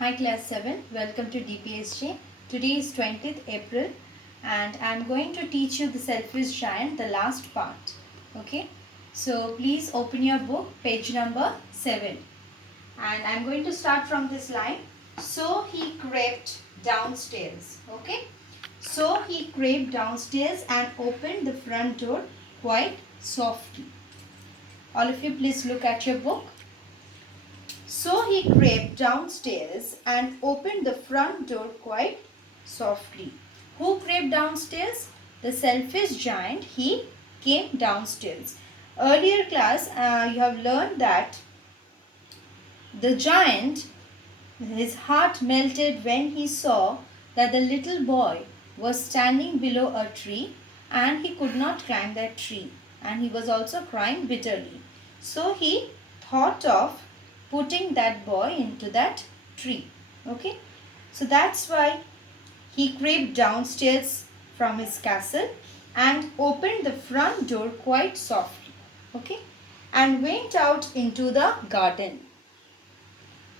Hi class 7, welcome to DPSJ. Today is 20th April and I am going to teach you the selfish giant, the last part. Okay, so please open your book, page number 7, and I am going to start from this line. So he crept downstairs. Okay, so he crept downstairs and opened the front door quite softly. All of you please look at your book. So he crept downstairs and opened the front door quite softly. Who crept downstairs? The selfish giant. He came downstairs. Earlier class, you have learned that the giant, his heart melted when he saw that the little boy was standing below a tree and he could not climb that tree, and he was also crying bitterly. So he thought of putting that boy into that tree. Okay, so that's why he crept downstairs from his castle and opened the front door quite softly. Okay, and went out into the garden.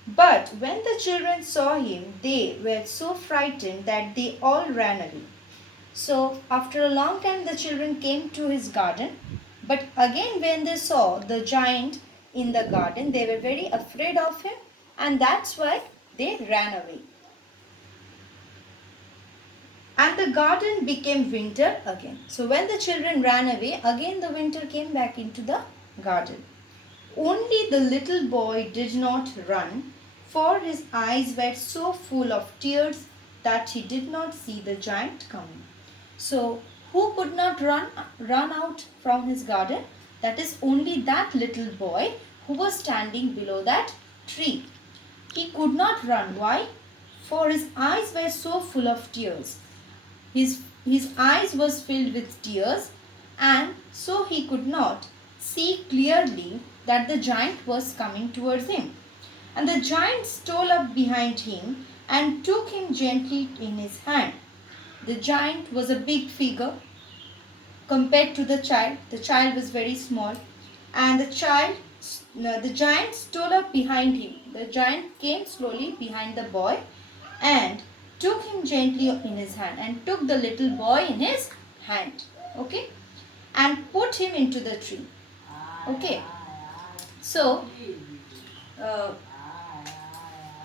But when the children saw him, they were so frightened that they all ran away. So after a long time the children came to his garden, but again when they saw the giant in the garden, they were very afraid of him, and that's why they ran away. And the garden became winter again. So when the children ran away, again the winter came back into the garden. Only the little boy did not run, for his eyes were so full of tears that he did not see the giant coming. So who could not run out from his garden? That is only that little boy who was standing below that tree. He could not run. Why? For his eyes were so full of tears. His eyes was filled with tears, and so he could not see clearly that the giant was coming towards him. And the giant stole up behind him and took him gently in his hand. The giant was a big figure compared to the child. The child was very small, and the giant stole up behind him. The giant came slowly behind the boy and took him gently in his hand, and took the little boy in his hand. Okay, and put him into the tree. Okay, so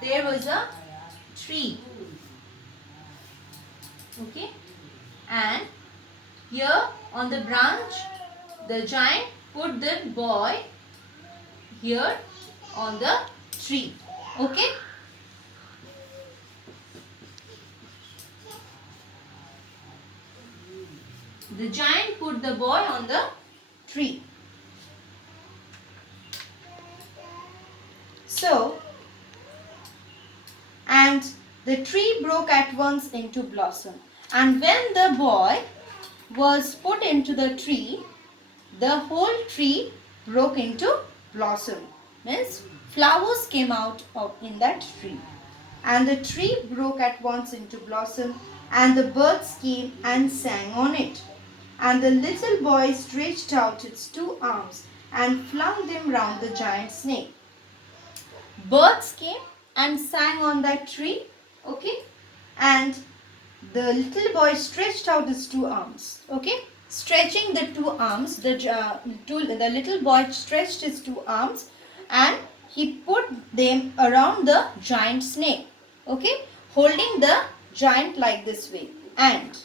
there was a tree. Okay, and here on the branch the giant put the boy here on the tree. Okay, the giant put the boy on the tree. So, and the tree broke at once into blossom. And when the boy was put into the tree, the whole tree broke into blossom. Means flowers came out in that tree. And the tree broke at once into blossom, and the birds came and sang on it. And the little boy stretched out its 2 arms and flung them round the giant's neck. Birds came and sang on that tree. Okay, and the little boy stretched out his 2 arms. Okay, stretching the 2 arms, the little boy stretched his 2 arms and he put them around the giant's neck. Okay, holding the giant like this way and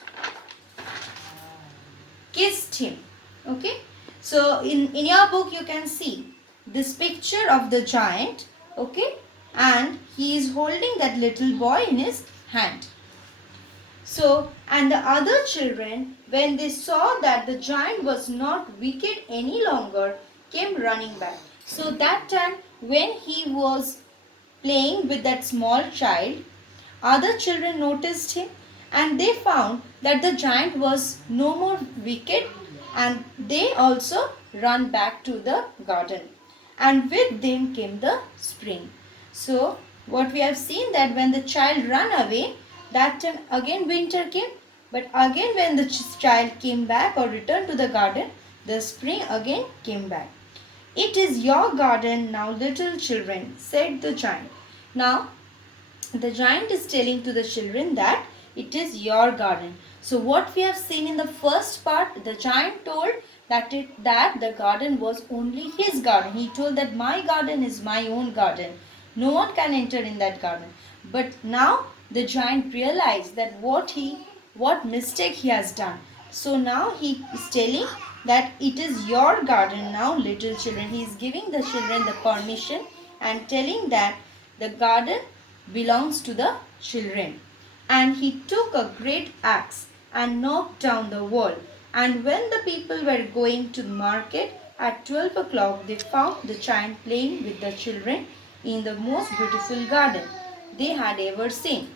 kissed him. Okay, so in your book you can see this picture of the giant. Okay, and he is holding that little boy in his hand. So, and the other children, when they saw that the giant was not wicked any longer, came running back. So that time when he was playing with that small child, other children noticed him, and they found that the giant was no more wicked, and they also ran back to the garden. And with them came the spring. So what we have seen, that when the child ran away, that time again winter came, but again when the child came back or returned to the garden, the spring again came back. It is your garden now, little children, said the giant. Now the giant is telling to the children that it is your garden. So what we have seen in the first part, the giant told that the garden was only his garden. He told that my garden is my own garden. No one can enter in that garden. But now the giant realized that what mistake he has done. So now he is telling that it is your garden now, little children. He is giving the children the permission and telling that the garden belongs to the children. And he took a great axe and knocked down the wall. And when the people were going to the market at 12 o'clock, they found the giant playing with the children in the most beautiful garden they had ever seen.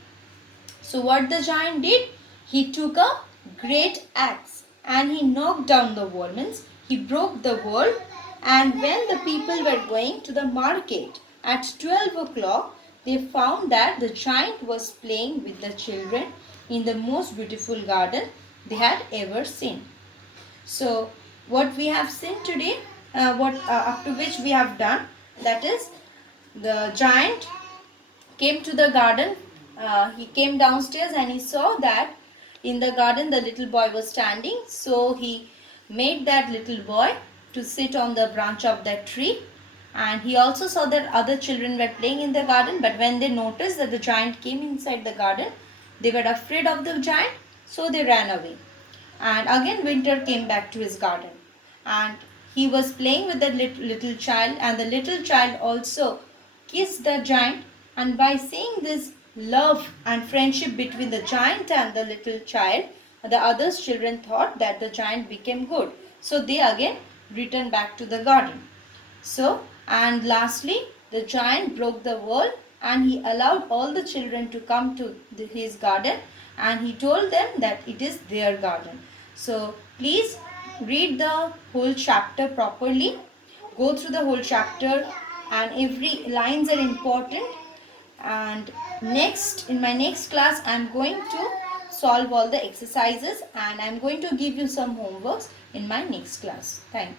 So what the giant did? He took a great axe and he knocked down the wall. Means he broke the wall. And when the people were going to the market at 12 o'clock, they found that the giant was playing with the children in the most beautiful garden they had ever seen. So what we have seen today, up to which we have done, that is the giant came to the garden. He came downstairs and he saw that in the garden the little boy was standing. So he made that little boy to sit on the branch of that tree. And he also saw that other children were playing in the garden. But when they noticed that the giant came inside the garden, they were afraid of the giant. So they ran away. And again winter came back to his garden. And he was playing with the little child. And the little child also kissed the giant. And by seeing this love and friendship between the giant and the little child, the other children thought that the giant became good. So they again returned back to the garden. So, and lastly, the giant broke the wall and he allowed all the children to come to his garden, and he told them that it is their garden. So, please read the whole chapter properly. Go through the whole chapter, and every lines are important. And in my next class, I am going to solve all the exercises and I am going to give you some homeworks in my next class. Thank you.